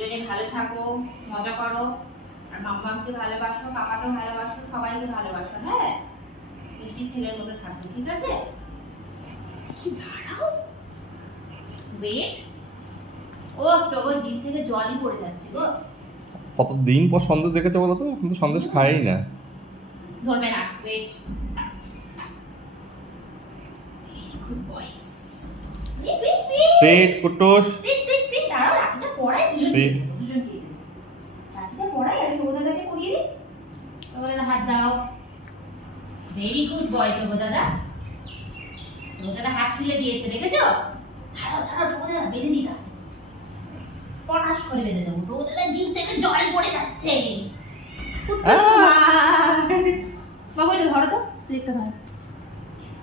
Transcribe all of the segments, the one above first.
দুজনে ভালো থাকো, মজা করো, আর মাম্মাকে ভালোবাসো, পাপাকে ভালোবাসো, সবাইকে ভালোবাসো। হ্যাঁ, মিষ্টি ছেলের মতো থাকো, ঠিক আছে? কি দাঁড়াও, ওয়েট। ও টগর জিভ থেকে জলই পড়ে যাচ্ছে গো। কতদিন পর সন্দেশ দেখেছো বলো তো? এখন তো সন্দেশ খাই না। ধরবে না, ওয়েট। গুড বয়েস। সেট কুটুস। সিট দাঁড়াও, রাখিটা পড়াই Sit. দুজন দিয়ে দেবো। রাখিটা পড়াই, আমি দাদাকে পড়িয়ে দিই। তোমরা হাত দাও। ভেরি গুড বয় টোগো দাদা। টোগো দাদা হাত তুলে দিয়েছে, দেখেছো? দাঁড়াও দাঁড়াও, টোগো দাদা বেঁধে দিতে হবে। পটাশ করে বেঁধে দেবো। টোগো দাদা জিভ থেকে জল পড়ে যাচ্ছে। বাবু এটা ধরো তো, প্লেটটা ধরো।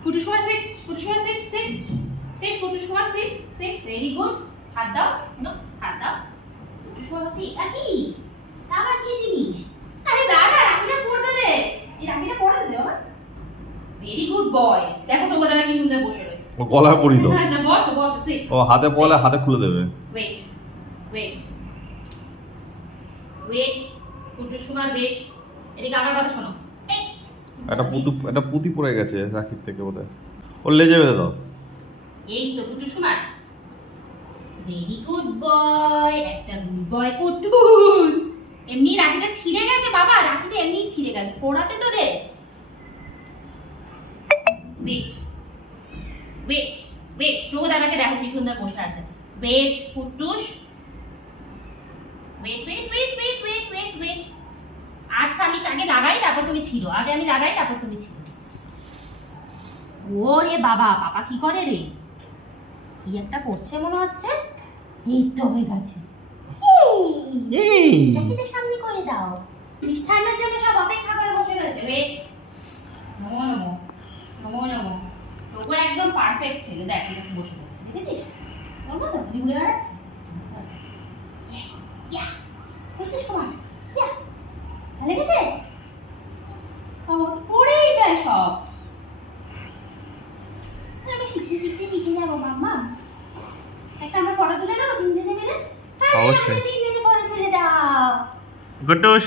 Futus Kumar sit, Futus Kumar sit, sit, sit, Futus Kumar sit, sit, very good. হাত দাও, নো, হাত দাও। ফুটুস কুমার হচ্ছে এটা কি? আবার কি জিনিস? আরে দাদা, রাখিটা পড়তে দে। এই রাখিটা পড়তে দে বাবা। Very good boy. দেখো টোগো দাদা কি সুন্দর বসে রয়েছে। ও গলা পড়ি দাও। আচ্ছা বসো বসো, সিট। ও হাতে পড়লে হাতে খুলে দেবে। Wait, wait, wait. Futus Kumar wait. এদিকে আমার কথা শোনো। এই একটা পুঁতি পড়ে গেছে রাখির থেকে বোধহয়। ওর লেজে বেঁধে দাও। এই তো Kutus Kumar. Very good boy, একটা গুড বয় কুটুস। এমনি রাখিটা ছিঁড়ে গেছে বাবা, রাখিটা এমনি ছিঁড়ে গেছে, পোড়াতে তো দে। Wait, wait, wait. টোগো দাদাকে দেখো কি সুন্দর বসে আছে। Wait Kutus. Wait, wait, wait, wait, wait, wait, wait. আচ্ছা আমি আগে লাগাই তারপর তুমি ছিঁড়ো, আগে আমি লাগাই তারপর তুমি ছিঁড়ো। ওরে বাবা, পাপা কি করে রে? কি একটা করছে মনে হচ্ছে। এই তো হয়ে গেছে। রাখিদের সামনে করে দাও। মিষ্টান্নের জন্য সব অপেক্ষা করে বসে রয়েছে। ওয়েট। নমো নমো, নমো নমো। টোগো একদম পারফেক্ট ছেলে, দেখ এরকম বসে রয়েছে, দেখেছিস? বলবো তো ঘুরে ঘুরে বেড়াচ্ছে। ইয়া, দেখছিস কুমার? ইয়া, ভালো লেগেছে? বাবা তো পড়েই যায় সব। আমি শিখতে শিখতে শিখে যাবো মাম্মা। একটা আমরা ফটো তুলে নেবো তিনজনে মিলে। অবশ্যই। তিনজনে ফটো তুলে দাও। কুটুস।